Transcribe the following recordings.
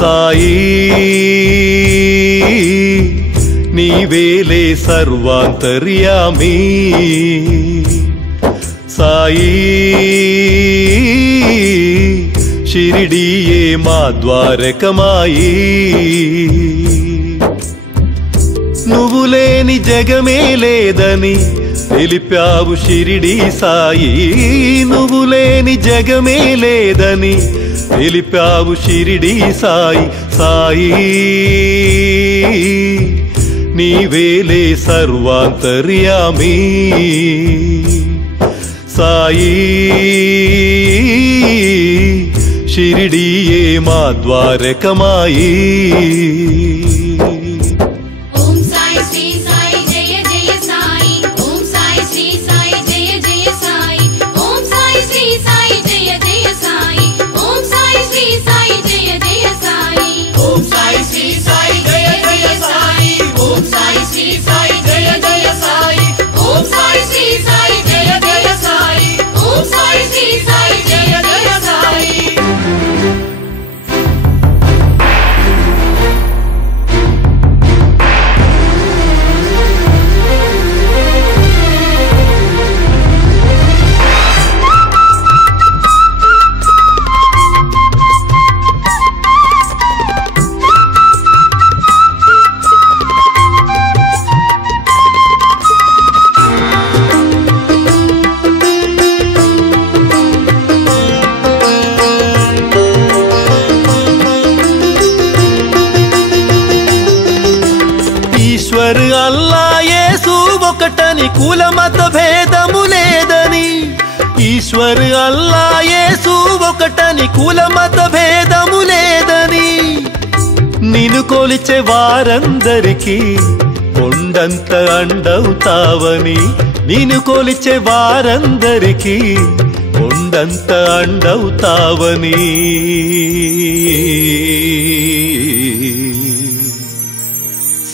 సాయి నీవేలే సర్వాంతర్యామి సాయి షిరిడియే మా ద్వారకమాయి నువ్వు లేని జగమే లేదని తెలిపావు షిరిడి సాయి నువ్వు లేని జగమే లేదని తెలిపావు షిరిడి సాయి సాయి నీవేలే సర్వాంతర్యామి సాయి షిరిడియే మా ద్వారకమాయి అల్లా యేసు ఒకటని కుల మత భేదము లేదని ఈశ్వర్ అల్లా యేసు ఒకటని కుల మత భేదము లేదని నిన్ను కొలిచే వారందరికీ కొండంత అండవుతావని నిన్ను కొలిచే వారందరికీ కొండంత అండవుతావని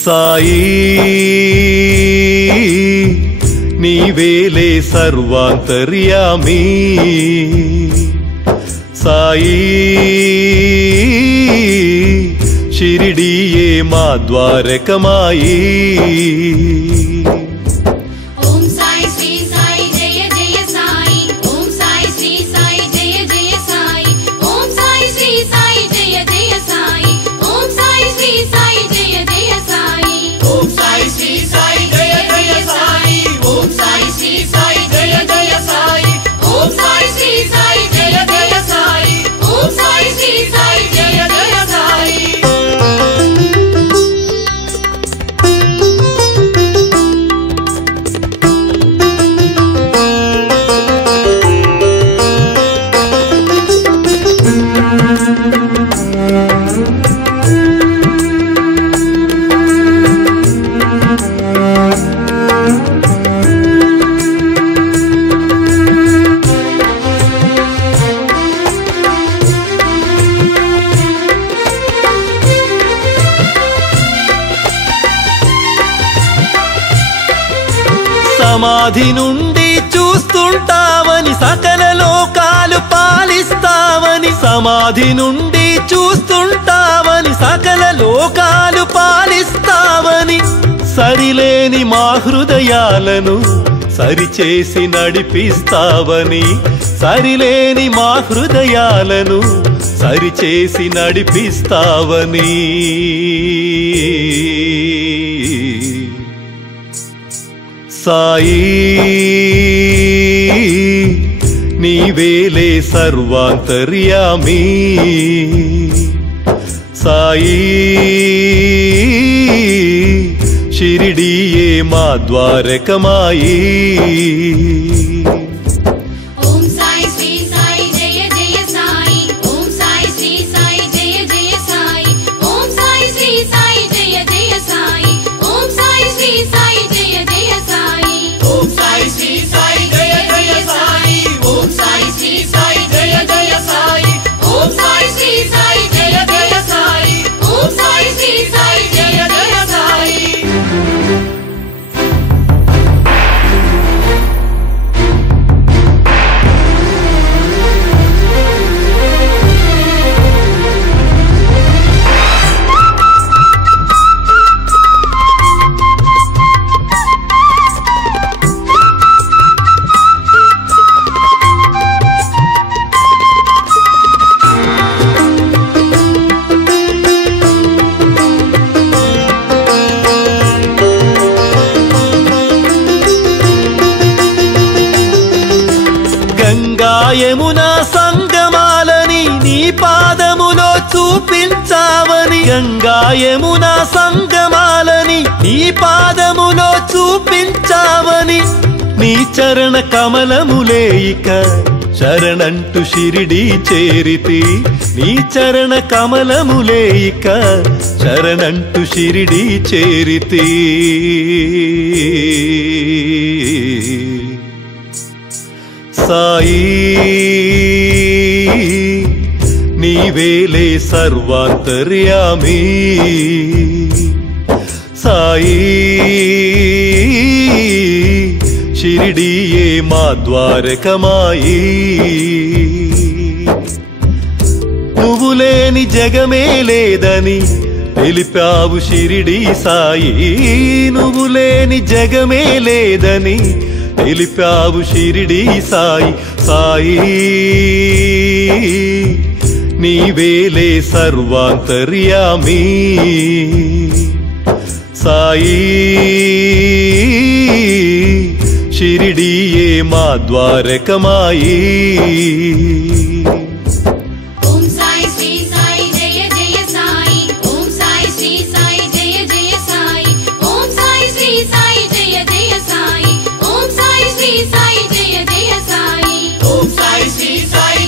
సాయి నీవేలే సర్వాంతర్యామి సాయి షిరిడియే మా ద్వారకమాయి సమాధి నుండి చూస్తుంటావని సకల లోకాలు పాలిస్తావని సమాధి నుండి చూస్తుంటావని సకల లోకాలు పాలిస్తావని సరిలేని మా హృదయాలను సరిచేసి నడిపిస్తావని సరిలేని మా హృదయాలను సరిచేసి నడిపిస్తావని సాయి నీవేలే సర్వాంతర్యామి సాయి షిరిడియే మా ద్వారకమాయి యమునా సంగమాలని నీ పాదములో చూపించావని గంగా యమునా సంగమాలని నీ పాదములో చూపించావని నీ చరణ కమలములే ఇక శరణంటూ షిరిడి చేరితి నీ చరణ కమలములే ఇక శరణంటూ షిరిడి చేరితి సాయి నీవేలే సర్వాంతర్యామి సాయి షిరిడియే మా ద్వారకమాయి నువ్వు లేని జగమే లేదని తెలిపావు షిరిడి సాయి నువ్వు లేని జగమే లేదని తెలిపావు షిరిడి సాయి సాయి నీవేలే సర్వాంతర్యామి సాయి షిరిడియే మా ద్వారకమాయి ఓం సాయి శ్రీ సాయి జయ జయ సాయి ఓం సాయి శ్రీ సాయి జయ జయ సాయి ఓం సాయి శ్రీ సాయి జయ జయ సాయి ఓం సాయి శ్రీ సాయి జయ జయ సాయి ఓం సాయి శ్రీ సాయి